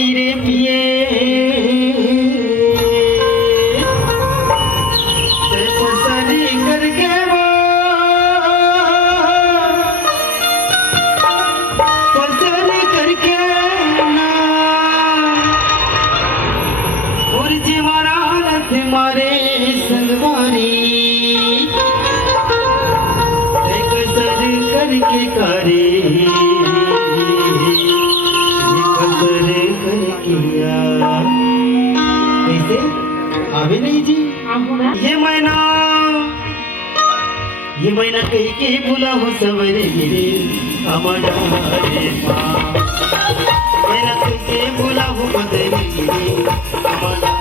मेरी रे पिए पसरी करके वो पसरी करके ना और जीवाना तुम्हारे संगवारी कसर करके करे कैसे अभी नहीं जी ये महीना कहीं के बुला हो सवरे गिरे हमारा महीना कहीं के बुला हो बदले गिरे हमारा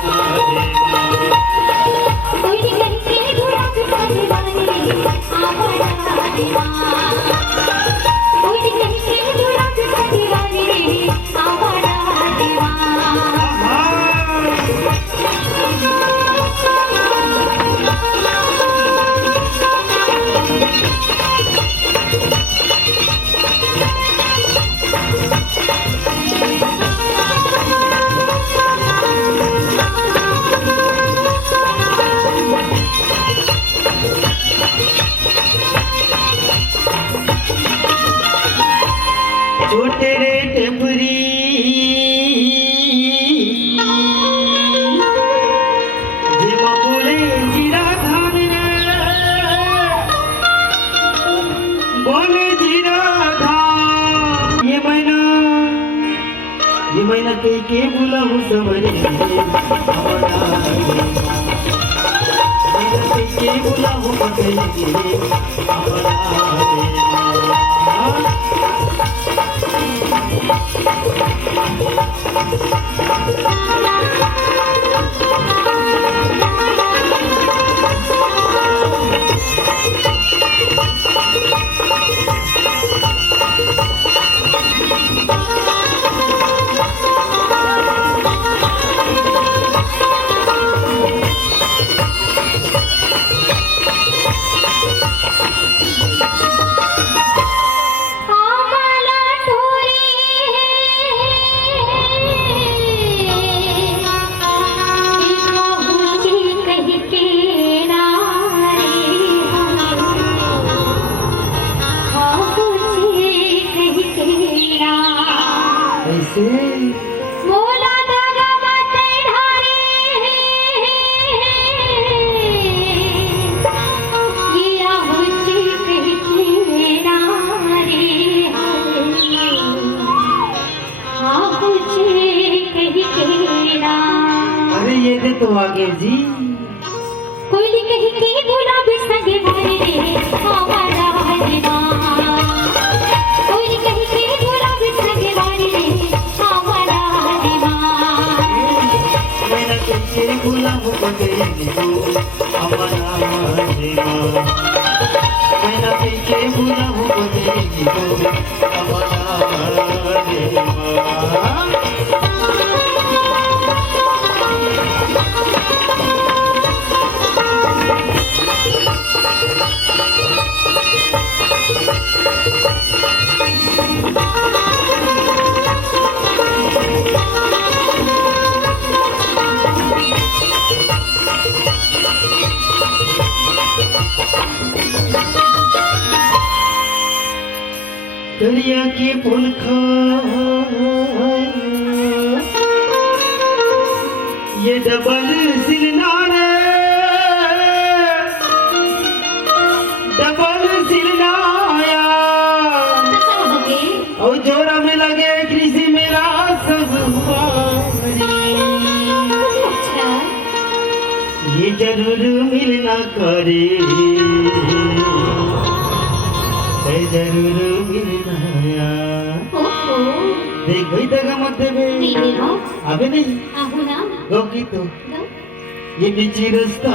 छोटे रे टेपरी जेमा बोले जीरा धान रे बोले जीरा धान ये महीना कहीं के बुला हूँ सवरे कहीं के बुला हूँ बदले मोला दागा माते ढारे ये आहुति कही नारे आहुति कही ना। अरे ये दे तो आगे जी कोयली कही के गुलाबी संगे मारे हमारा हरिमा कोयली कही के गुलाबी संगे मारे हमारा हरिमा मैंने तुझे गुलाब बदले दो हमारा हरिमा मैंने तुझे गुलाब बदले दो हमारा हरिमा। दरिया के पुलखा ये डबल सिलनारे डबल सिलनाया और जोरा में लगे कृषि मेरा सब ये जरूर मिलना करे जरूर मिलना देख भाई दगा मत देवे अबे नहीं गो की तो ये बिची रास्ता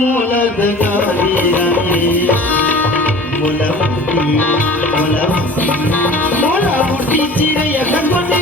मोला दगा दिया मोला मुट्ठी चिरे या कंपनी